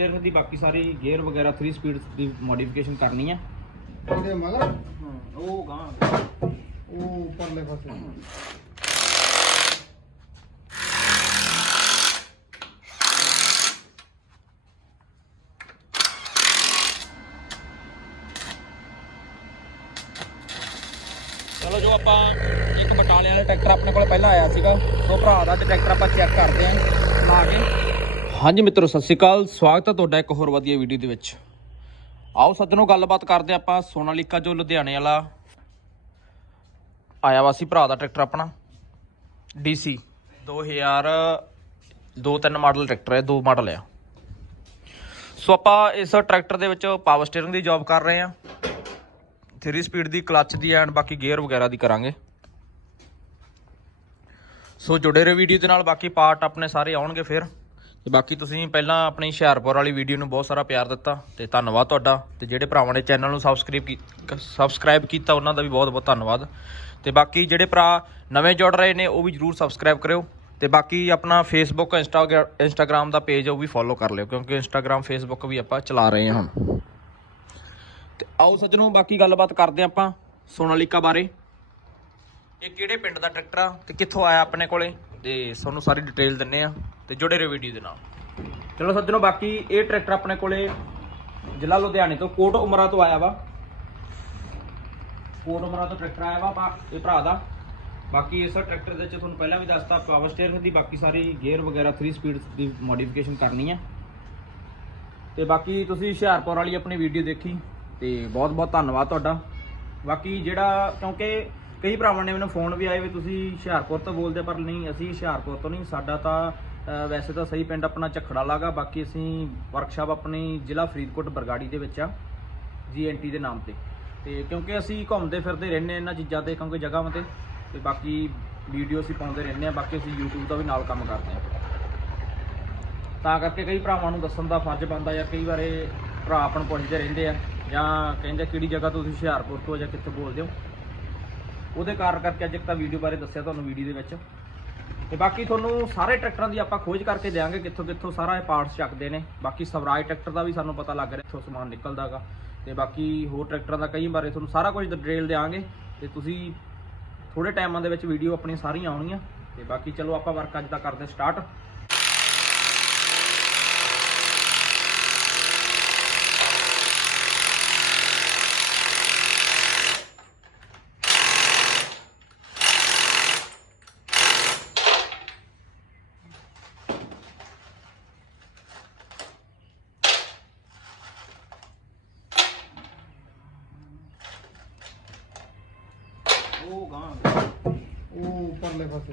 Steering ਦੀ ਬਾਕੀ ਸਾਰੀ gear ਵਗੈਰਾ 3 speed ਦੀ modification ਕਰਨੀ ਹੈ ਉਹਦੇ ਮਗਰ ਉਹ ਗਾਂ ਉਹ ਉੱਪਰਲੇ ਪਾਸੇ। ਚਲੋ ਜੋ ਆਪਾਂ ਇੱਕ ਬਟਾਲੇ ਵਾਲਾ ਟਰੈਕਟਰ ਆਪਣੇ ਕੋਲ ਪਹਿਲਾਂ ਆਇਆ ਸੀਗਾ ਸੋ ਭਰਾ ਦਾ ਟਰੈਕਟਰ ਆਪਾਂ ਚੈੱਕ ਕਰਦੇ ਆਂ ਲਾ ਕੇ। ਹਾਂਜੀ ਮਿੱਤਰੋ, ਸਤਿ ਸ਼੍ਰੀ ਅਕਾਲ। ਸਵਾਗਤ ਹੈ ਤੁਹਾਡਾ ਇੱਕ ਹੋਰ ਵਧੀਆ ਵੀਡੀਓ ਦੇ ਵਿੱਚ। ਆਓ ਸੱਜਣੋ, ਗੱਲਬਾਤ ਕਰਦੇ ਹਾਂ ਆਪਾਂ ਸੋਨਾਲੀਕਾ ਜੋ ਲੁਧਿਆਣੇ ਵਾਲਾ ਆਇਆ ਵਾ ਸੀ ਭਰਾ ਦਾ ਟਰੈਕਟਰ ਆਪਣਾ DC 2000 ਦੋ ਤਿੰਨ ਮਾਡਲ ਟਰੈਕਟਰ ਹੈ, ਦੋ ਮਾਡਲ ਆ। ਸੋ ਆਪਾਂ ਇਸ ਟਰੈਕਟਰ ਦੇ ਵਿੱਚ ਪਾਵਰ ਸਟੀਅਰਿੰਗ ਦੀ ਜੌਬ ਕਰ ਰਹੇ ਹਾਂ। 3 ਸਪੀਡ ਦੀ ਕਲੱਚ ਦੀ ਐਂਡ ਬਾਕੀ ਗੇਅਰ ਵਗੈਰਾ ਦੀ ਕਰਾਂਗੇ। ਸੋ ਜੁੜੇ ਰਹੋ ਵੀਡੀਓ ਦੇ ਨਾਲ, ਬਾਕੀ ਪਾਰਟ ਆਪਣੇ ਸਾਰੇ ਆਉਣਗੇ ਫਿਰ। ਤੇ ਬਾਕੀ ਤੁਸੀਂ ਪਹਿਲਾਂ ਆਪਣੀ ਹੁਸ਼ਿਆਰਪੁਰ ਵਾਲੀ ਵੀਡੀਓ ਨੂੰ ਬਹੁਤ ਸਾਰਾ ਪਿਆਰ ਦਿੱਤਾ ਤੇ ਧੰਨਵਾਦ ਤੁਹਾਡਾ। ਤੇ ਜਿਹੜੇ ਭਰਾਵਾਂ ਨੇ ਚੈਨਲ ਨੂੰ ਸਬਸਕ੍ਰਾਈਬ ਸਬਸਕ੍ਰਾਈਬ ਕੀਤਾ, ਉਹਨਾਂ ਦਾ ਵੀ ਬਹੁਤ ਬਹੁਤ ਧੰਨਵਾਦ। ਤੇ ਬਾਕੀ ਜਿਹੜੇ ਭਰਾ ਨਵੇਂ ਜੁੜ ਰਹੇ ਨੇ, ਉਹ ਵੀ ਜਰੂਰ ਸਬਸਕ੍ਰਾਈਬ ਕਰਿਓ। ਤੇ ਬਾਕੀ ਆਪਣਾ ਫੇਸਬੁੱਕ ਇੰਸਟਾਗ੍ਰam ਦਾ ਪੇਜ ਉਹ ਵੀ ਫੋਲੋ ਕਰ ਲਿਓ, ਕਿਉਂਕਿ ਇੰਸਟਾਗ੍ਰam ਫੇਸਬੁੱਕ ਵੀ ਆਪਾਂ ਚਲਾ ਰਹੇ ਹਾਂ ਹੁਣ। ਤੇ ਆਓ ਸੱਜਣੋ, ਬਾਕੀ ਗੱਲਬਾਤ ਕਰਦੇ ਹਾਂ ਆਪਾਂ ਸੋਨਾਲੀਕਾ ਬਾਰੇ। ਇਹ ਕਿਹੜੇ ਪਿੰਡ ਦਾ ਟਰੈਕਟਰ ਆ ਤੇ ਕਿੱਥੋਂ ਆਇਆ ਆਪਣੇ ਕੋਲੇ? ਤੇ ਤੁਹਾਨੂੰ ਸਾਰੀ ਡਿਟੇਲ ਦਿੰਨੇ ਆ। ਤੇ ਜੁੜੇ ਰਹੋ ਵੀਡੀਓ ਦੇ ਨਾਲ। ਚਲੋ ਸੱਜਣੋ, ਬਾਕੀ ਇਹ ਟਰੈਕਟਰ ਆਪਣੇ ਕੋਲੇ ਜ਼ਿਲ੍ਹਾ ਲੁਧਿਆਣੇ ਤੋਂ ਕੋਟ ਉਮਰਾ ਤੋਂ ਆਇਆ ਵਾ। ਕੋਟ ਉਮਰਾ ਤੋਂ ਟਰੈਕਟਰ ਆਇਆ ਵਾ ਭਾ- ਇਹ ਭਰਾ ਦਾ। ਬਾਕੀ ਇਸ ਟਰੈਕਟਰ ਦੇ ਵਿੱਚ ਤੁਹਾਨੂੰ ਪਹਿਲਾਂ ਵੀ ਦੱਸਤਾ ਪਾਵਰ ਸਟੀਅਰਿੰਗ ਦੀ ਬਾਕੀ ਸਾਰੀ ਗੇਅਰ ਵਗੈਰਾ 3 ਸਪੀਡ ਦੀ ਮੋਡੀਫਿਕੇਸ਼ਨ ਕਰਨੀ ਹੈ ਤੇ ਬਾਕੀ ਤੁਸੀਂ ਹੁਸ਼ਿਆਰਪੁਰ ਵਾਲੀ ਆਪਣੀ ਵੀਡੀਓ ਦੇਖੀ, ਤੇ ਬਹੁਤ ਬਹੁਤ ਧੰਨਵਾਦ ਤੁਹਾਡਾ। ਬਾਕੀ ਜਿਹੜਾ, ਕਿਉਂਕਿ ਕਈ ਭਰਾਵਾਂ ਨੇ ਮੈਨੂੰ ਫੋਨ ਵੀ ਆਏ ਵੀ ਤੁਸੀਂ ਹੁਸ਼ਿਆਰਪੁਰ ਤੋਂ ਬੋਲਦੇ ਪਰ ਨਹੀਂ, ਅਸੀਂ ਹੁਸ਼ਿਆਰਪੁਰ ਤੋਂ ਨਹੀਂ, ਸਾਡਾ ਤਾਂ ਵੈਸੇ ਤਾਂ ਸਹੀ ਪਿੰਡ ਆਪਣਾ ਝਖੜਾ ਲਾਗਾ ਬਾਕੀ ਅਸੀਂ ਵਰਕਸ਼ਾਪ ਆਪਣੀ ਜ਼ਿਲ੍ਹਾ ਫਰੀਦਕੋਟ ਬਰਗਾੜੀ ਦੇ ਵਿੱਚ ਆ ਜੀਐਨਟੀ ਦੇ ਨਾਮ ਤੇ। ਤੇ ਕਿਉਂਕਿ ਅਸੀਂ ਘੁੰਮਦੇ ਫਿਰਦੇ ਰਹਿੰਦੇ ਹਾਂ ਇਹਨਾਂ ਚੀਜ਼ਾਂ ਤੇ, ਕਿਉਂਕਿ ਜਗ੍ਹਾਵਾਂ ਤੇ ਤੇ ਬਾਕੀ ਵੀਡੀਓ ਅਸੀਂ ਪਾਉਂਦੇ ਰਹਿੰਦੇ ਆ ਬਾਕੀ ਅਸੀਂ YouTube ਦਾ ਵੀ ਨਾਲ ਕੰਮ ਕਰਦੇ ਆ ਤਾਂ ਕਰਕੇ ਕਈ ਭਰਾਵਾਂ ਨੂੰ ਦੱਸਣ ਦਾ ਫਰਜ਼ ਬਣਦਾ ਜਾਂ ਕਈ ਵਾਰੇ ਭਰਾ ਆਪਾਂ ਨੂੰ ਪੁੱਛਦੇ ਰਹਿੰਦੇ ਆ, ਜਾਂ ਕਹਿੰਦੇ ਕਿਹੜੀ ਜਗ੍ਹਾ ਤੋਂ ਤੁਸੀਂ ਹੁਸ਼ਿਆਰਪੁਰ ਤੋਂ ਜਾਂ ਕਿੱਥੋਂ ਬੋਲਦੇ ਹੋ। ਉਹਦੇ ਕਾਰਨ ਕਰਕੇ ਅੱਜ ਇੱਕ ਤਾਂ ਵੀਡੀਓ ਬਾਰੇ ਦੱਸਿਆ ਤੁਹਾਨੂੰ ਵੀਡੀਓ ਦੇ ਵਿੱਚ। ਤੇ ਬਾਕੀ ਤੁਹਾਨੂੰ ਸਾਰੇ ਟਰੈਕਟਰਾਂ ਦੀ ਆਪਾਂ ਖੋਜ ਕਰਕੇ ਦੇਵਾਂਗੇ ਕਿੱਥੋਂ ਕਿੱਥੋਂ ਸਾਰਾ ਇਹ ਪਾਰਟਸ ਚੱਕਦੇ ਨੇ। ਬਾਕੀ ਸਵਰਾਜ ਟਰੈਕਟਰ ਦਾ ਵੀ ਸਾਨੂੰ ਪਤਾ ਲੱਗ ਰਿਹਾ ਇੱਥੋਂ ਸਮਾਨ ਨਿਕਲਦਾਗਾ। ਤੇ ਬਾਕੀ ਹੋਰ ਟਰੈਕਟਰਾਂ ਦਾ ਕਈ ਬਾਰੇ ਤੁਹਾਨੂੰ ਸਾਰਾ ਕੁਝ ਡਿਟੇਲ ਦੇਵਾਂਗੇ ਤੇ ਤੁਸੀਂ ਥੋੜੇ ਟਾਈਮਾਂ ਦੇ ਵਿੱਚ ਵੀਡੀਓ ਆਪਣੀ ਸਾਰੀਆਂ ਆਉਣੀਆਂ। ਤੇ ਬਾਕੀ ਚਲੋ ਆਪਾਂ ਵਰਕ ਅੱਜ ਦਾ ਕਰਦੇ ਸਟਾਰਟ ਉਹ ਗਾਂ ਉਹ ਉੱਪਰਲੇ ਪਾਸੇ।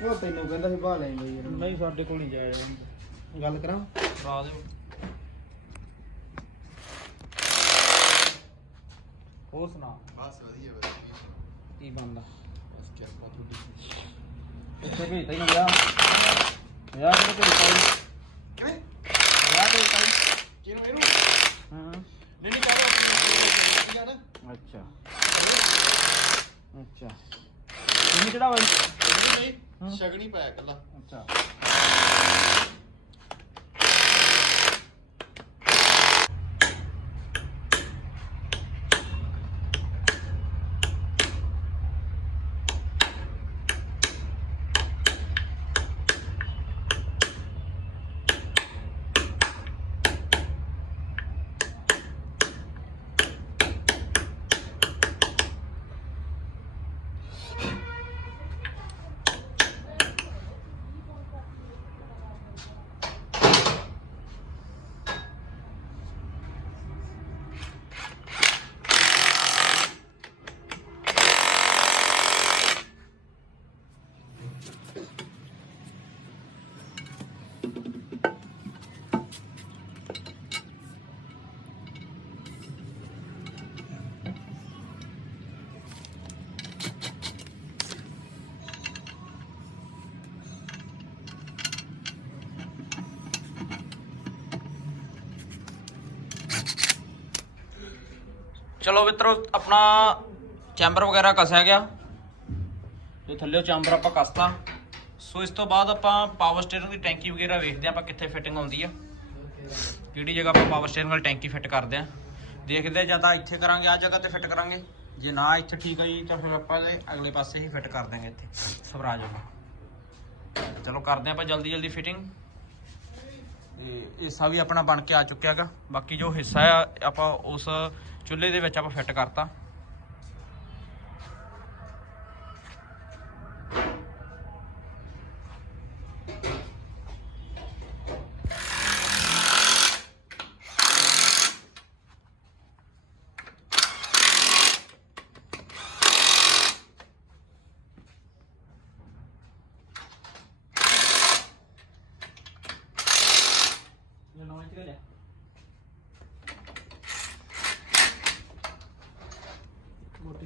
ਉਹ ਤੈਨੂੰ ਕਹਿੰਦਾ ਸੀ ਬਾਹ ਲੈ ਲਈ ਯਾਰ ਨਹੀਂ ਸਾਡੇ ਕੋਲ ਨਹੀਂ ਜਾਇਆ ਜਾਂਦਾ। ਗੱਲ ਕਰਾਂ? ਕਰਾ ਦਿਓ। ਹੋਰ ਸੁਣਾ? ਬਸ ਵਧੀਆ ਵਧੀਆ। ਕੀ ਬੰਦਾ ਬਸ ਕਿਰਪਾ ਤੁਹਾਡੀ ਕਿੱਥੇ ਭੇਜਦਾ ਹੀ ਨੰਗਾ ਯਾਰ ਕਿਹਨੇ ਭੇਜਦਾ ਕਿਵੇਂ ਯਾਰ ਭੇਜਦਾ ਹੀ ਕਿਹਨੂੰ ਇਹਨੂੰ ਹਾਂ ਨਹੀਂ ਨਹੀਂ ਕਹੋ ਠੀਕ ਆ ਨਾ ਅੱਛਾ ਅੱਛਾ ਕਿੰਨੀ ਚੜਾ ਬਾਈ ਨਹੀਂ। ਨਹੀਂ ਸ਼ਗਨੀ ਪਾਇਆ ਕੱਲਾ ਅੱਛਾ। ਚਲੋ ਮਿੱਤਰੋ, ਆਪਣਾ ਚੈਂਬਰ ਵਗੈਰਾ ਕੱਸਿਆ ਗਿਆ। ਤੇ ਥੱਲੇ ਚੈਂਬਰ ਆਪਾਂ ਕੱਸਤਾ। ਸੋ ਇਸ ਤੋਂ ਬਾਅਦ ਆਪਾਂ ਪਾਵਰ ਸਟੀਅਰਿੰਗ ਦੀ ਟੈਂਕੀ ਵਗੈਰਾ ਵੇਖਦੇ ਹਾਂ ਆਪਾਂ ਕਿੱਥੇ ਫਿਟਿੰਗ ਆਉਂਦੀ ਆ। ਕਿਹੜੀ ਜਗ੍ਹਾ ਆਪਾਂ ਪਾਵਰ ਸਟੀਅਰਿੰਗ ਵਾਲੀ ਟੈਂਕੀ ਫਿੱਟ ਕਰਦੇ ਆ ਦੇਖਦੇ ਆ ਜਾਂ ਤਾਂ ਇੱਥੇ ਕਰਾਂਗੇ ਆ ਜਗ੍ਹਾ ਤੇ ਫਿੱਟ ਕਰਾਂਗੇ। ਜੇ ਨਾ ਇੱਥੇ ਠੀਕ ਆਈ ਤਾਂ ਫਿਰ ਆਪਾਂ ਇਹਦੇ ਅਗਲੇ ਪਾਸੇ ਹੀ ਫਿੱਟ ਕਰ ਦਾਂਗੇ ਇੱਥੇ। ਸਵਰਾਜ ਵਾਲਾ। ਚਲੋ ਕਰਦੇ ਆ ਆਪਾਂ ਜਲਦੀ ਜਲਦੀ ਫਿਟਿੰਗ ਤੇ ਹਿੱਸਾ ਵੀ ਆਪਣਾ ਬਣ ਕੇ ਆ ਚੁੱਕਿਆ ਹੈਗਾ। ਬਾਕੀ ਜੋ ਹਿੱਸਾ ਆ, ਆਪਾਂ ਉਸ ਚੁੱਲ੍ਹੇ ਦੇ ਵਿੱਚ ਆਪਾਂ ਫਿੱਟ ਕਰਤਾ।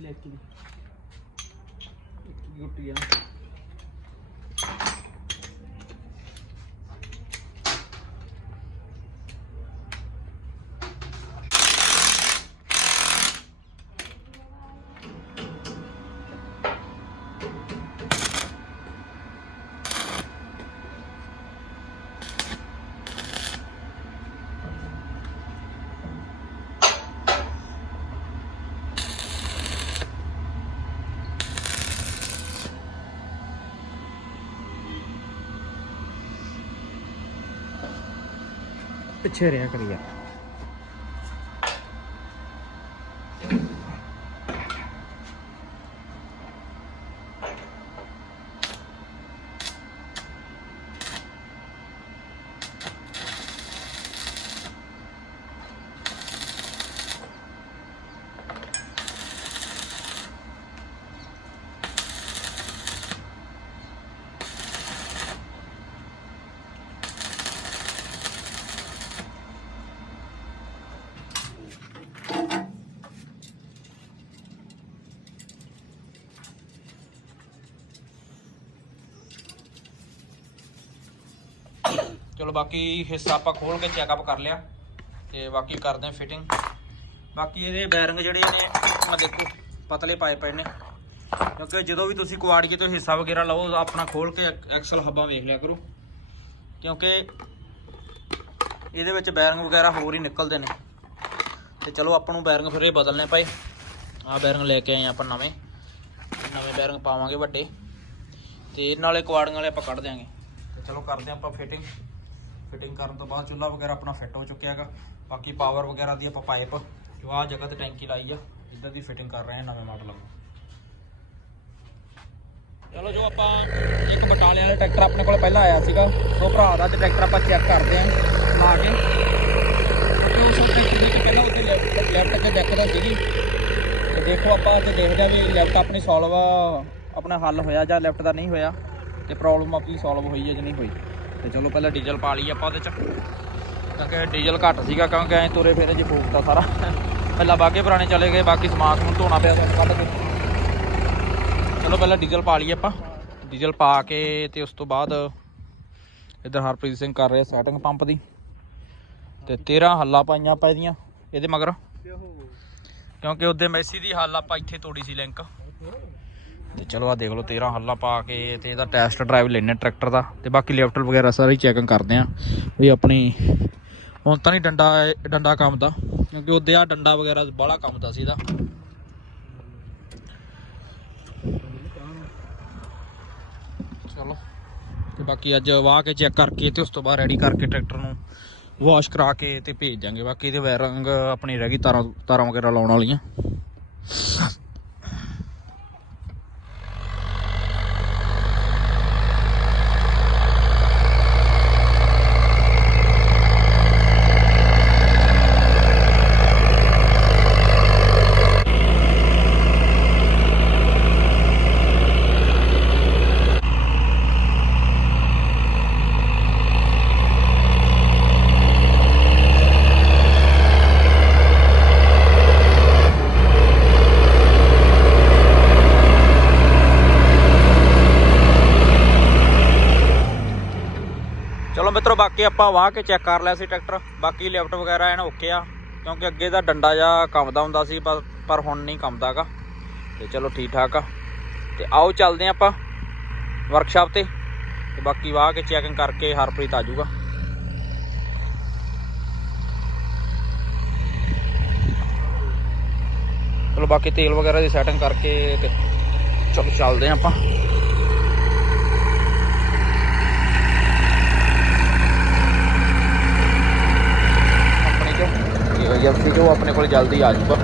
ਲੈ ਕੇ ਗੁੱਟੀ ਪਿੱਛੇ ਰਿਆ ਕਰੀ ਯਾਰ। ਚਲੋ ਬਾਕੀ ਹਿੱਸਾ ਆਪਾਂ ਖੋਲ ਕੇ ਚੈੱਕਅਪ ਕਰ ਲਿਆ ਤੇ ਬਾਕੀ ਕਰਦੇ ਹਾਂ ਫਿਟਿੰਗ ਬਾਕੀ ਇਹਦੇ ਬੈਰਿੰਗ ਜਿਹੜੇ ਨੇ ਆ ਦੇਖੋ, ਪਤਲੇ ਪਾਏ ਪਏ ਨੇ। ਕਿਉਂਕਿ ਜਦੋਂ ਵੀ ਤੁਸੀਂ ਕੁਆੜੀਏ ਤੋਂ ਹਿੱਸਾ ਵਗੈਰਾ ਲਓ, ਆਪਣਾ ਖੋਲ ਕੇ ਐਕਸਲ ਹੱਬਾਂ ਵੇਖ ਲਿਆ ਕਰੋ। ਕਿਉਂਕਿ ਇਹਦੇ ਵਿੱਚ ਬੈਰਿੰਗ ਵਗੈਰਾ ਹੋਰ ਹੀ ਨਿਕਲਦੇ ਨੇ। ਤੇ ਚਲੋ ਆਪਾਂ ਨੂੰ ਬੈਰਿੰਗ ਫਿਰ ਇਹ ਬਦਲਨੇ ਪਏ। ਆਹ ਬੈਰਿੰਗ ਲੈ ਕੇ ਆਏ ਆਪਾਂ ਨਵੇਂ। ਨਵੇਂ ਬੈਰਿੰਗ ਪਾਵਾਂਗੇ ਵੱਡੇ। ਤੇ ਨਾਲੇ ਕੁਆੜੀਆਂ ਵਾਲੇ ਆਪਾਂ ਕੱਢ ਦਿਆਂਗੇ। ਤੇ ਚਲੋ ਕਰਦੇ ਹਾਂ ਆਪਾਂ ਫਿਟਿੰਗ ਫਿਟਿੰਗ ਕਰਨ ਤੋਂ ਬਾਅਦ ਚੁੱਲ੍ਹਾ ਵਗੈਰਾ ਆਪਣਾ ਫਿੱਟ ਹੋ ਚੁੱਕਿਆ ਹੈਗਾ। ਬਾਕੀ ਪਾਵਰ ਵਗੈਰਾ ਦੀ ਆਪਾਂ ਪਾਈਪ ਜੋ ਆਹ ਜਗ੍ਹਾ ਤੇ ਟੈਂਕੀ ਲਾਈ ਆ, ਇੱਧਰ ਦੀ ਫਿਟਿੰਗ ਕਰ ਰਹੇ ਹਾਂ ਨਵੇਂ ਮਾਡਲ ਨੂੰ ਚਲੋ ਜੋ ਆਪਾਂ ਇੱਕ ਬਟਾਲੇ ਵਾਲਾ ਟਰੈਕਟਰ ਆਪਣੇ ਕੋਲ ਪਹਿਲਾਂ ਆਇਆ ਸੀਗਾ ਸੋ ਭਰਾ ਦਾ ਤੇ ਟਰੈਕਟਰ ਆਪਾਂ ਚੈੱਕ ਕਰਦੇ ਆਂ ਲਾ ਕੇ। ਕਿਉਂਕਿ ਉਸ ਟਰੈਕਟਰ ਦੀ ਪਹਿਲਾਂ ਉੱਤੇ ਲੈਫਟ ਲੈਫਟ ਤੇ ਡੈਕ ਦਾ ਸੀਗੀ। ਤੇ ਦੇਖੋ ਆਪਾਂ ਤੇ ਦੇਖਦੇ ਆ ਵੀ ਲੈਫਟ ਆਪਣੀ ਸੋਲਵ ਆਪਣਾ ਹੱਲ ਹੋਇਆ ਜਾਂ ਲੈਫਟ ਦਾ ਨਹੀਂ ਹੋਇਆ, ਤੇ ਪ੍ਰੋਬਲਮ ਆਪਣੀ ਸੋਲਵ ਹੋਈ ਹੈ ਜਾਂ ਨਹੀਂ ਹੋਈ। ਤੇ ਚਲੋ ਪਹਿਲਾਂ ਡੀਜ਼ਲ ਪਾ ਲਈਏ ਆਪਾਂ ਉਹਦੇ ਚ। ਕਿਉਂਕਿ ਡੀਜ਼ਲ ਘੱਟ ਸੀਗਾ, ਕਿਉਂਕਿ ਐ ਤੁਰੇ ਫੇਰੇ ਜੇ ਫੂਕਦਾ ਸਾਰਾ। ਪਹਿਲਾਂ ਬਾਗੇ ਪੁਰਾਣੇ ਚਲੇ ਗਏ, ਬਾਕੀ ਸਮਾਨ ਸਮੂਨ ਧੋਣਾ ਪਿਆ ਕੱਢ ਕੇ। ਚਲੋ ਪਹਿਲਾਂ ਡੀਜ਼ਲ ਪਾ ਲਈਏ ਆਪਾਂ। ਡੀਜ਼ਲ ਪਾ ਕੇ ਤੇ ਉਸ ਤੋਂ ਬਾਅਦ ਇਧਰ ਹਰਪ੍ਰੀਤ ਸਿੰਘ ਕਰ ਰਿਹਾ ਸੈਟਿੰਗ ਪੰਪ ਦੀ। ਤੇ 13 ਹੱਲਾਂ ਪਾਈਆਂ ਆਪਾਂ ਇਹਦੀਆਂ, ਇਹਦੇ ਮਗਰ। ਕਿਉਂਕਿ ਉਹਦੇ ਮੈਸੀ ਦੀ ਹੱਲ ਆਪਾਂ ਇੱਥੇ ਤੋੜੀ ਸੀ ਲਿੰਕ ਤੇ ਚਲੋ ਆ ਦੇਖ ਲਓ 13 ਹੱਲਾਂ ਪਾ ਕੇ ਤੇ ਇਹਦਾ ਟੈਸਟ ਡਰਾਈਵ ਲੈਣੇ ਟਰੈਕਟਰ ਦਾ। ਤੇ ਬਾਕੀ ਲੈਫਟਰ ਵਗੈਰਾ ਸਾਰੀ ਚੈਕਿੰਗ ਕਰਦੇ ਆ ਵੀ ਆਪਣੀ ਹੁਣ ਤਾਂ ਨਹੀਂ ਡੰਡਾ ਡੰਡਾ ਕੰਮ ਦਾ, ਕਿਉਂਕਿ ਉਹਦੇ ਆ ਡੰਡਾ ਵਗੈਰਾ ਬਾਹਲਾ ਕੰਮ ਦਾ ਸੀ ਇਹਦਾ। ਚਲੋ, ਤੇ ਬਾਕੀ ਅੱਜ ਵਾਹ ਕੇ ਚੈੱਕ ਕਰਕੇ ਤੇ ਉਸ ਤੋਂ ਬਾਅਦ ਰੈਡੀ ਕਰਕੇ ਟਰੈਕਟਰ ਨੂੰ ਵਾਸ਼ ਕਰਾ ਕੇ ਤੇ ਭੇਜ ਦਾਂਗੇ ਬਾਕੀ ਇਹਦੇ ਵਾਇਰਿੰਗ ਆਪਣੀ ਰਹਿ ਗਈ ਤਾਰਾਂ ਤਾਰਾਂ ਵਗੈਰਾ ਲਾਉਣ ਵਾਲੀਆਂ ਚਲੋ ਮਿੱਤਰੋ ਬਾਕੀ ਆਪਾਂ ਵਾਹ ਕੇ ਚੈੱਕ ਕਰ ਲਿਆ ਸੀ ਟਰੈਕਟਰ। ਬਾਕੀ ਲਿਫਟ ਵਗੈਰਾ ਐਨ ਓਕੇ ਆ, ਕਿਉਂਕਿ ਅੱਗੇ ਦਾ ਡੰਡਾ ਜਾਂ ਕੰਮਦਾ ਹੁੰਦਾ ਸੀ, ਪਰ ਹੁਣ ਨਹੀਂ ਕੰਮਦਾਗਾ ਤੇ ਚਲੋ ਠੀਕ ਠਾਕ ਆ। ਤੇ ਆਓ ਚੱਲਦੇ ਹਾਂ ਆਪਾਂ ਵਰਕਸ਼ਾਪ ਤੇ। ਤੇ ਬਾਕੀ ਵਾਹ ਕੇ ਚੈਕਿੰਗ ਕਰਕੇ ਹਰਪ੍ਰੀਤ ਆ ਜਾਊਗਾ। ਚਲੋ ਬਾਕੀ ਤੇਲ ਵਗੈਰਾ ਦੀ ਸੈਟਿੰਗ ਕਰਕੇ ਤੇ ਚਲੋ ਚੱਲਦੇ ਹਾਂ ਆਪਾਂ ਆਪਣੇ ਚੋਂ ਇਹ ਐਫਸੀ ਚੋਂ ਆਪਣੇ ਕੋਲ ਜਲਦੀ ਆ ਜਾਊਗਾ।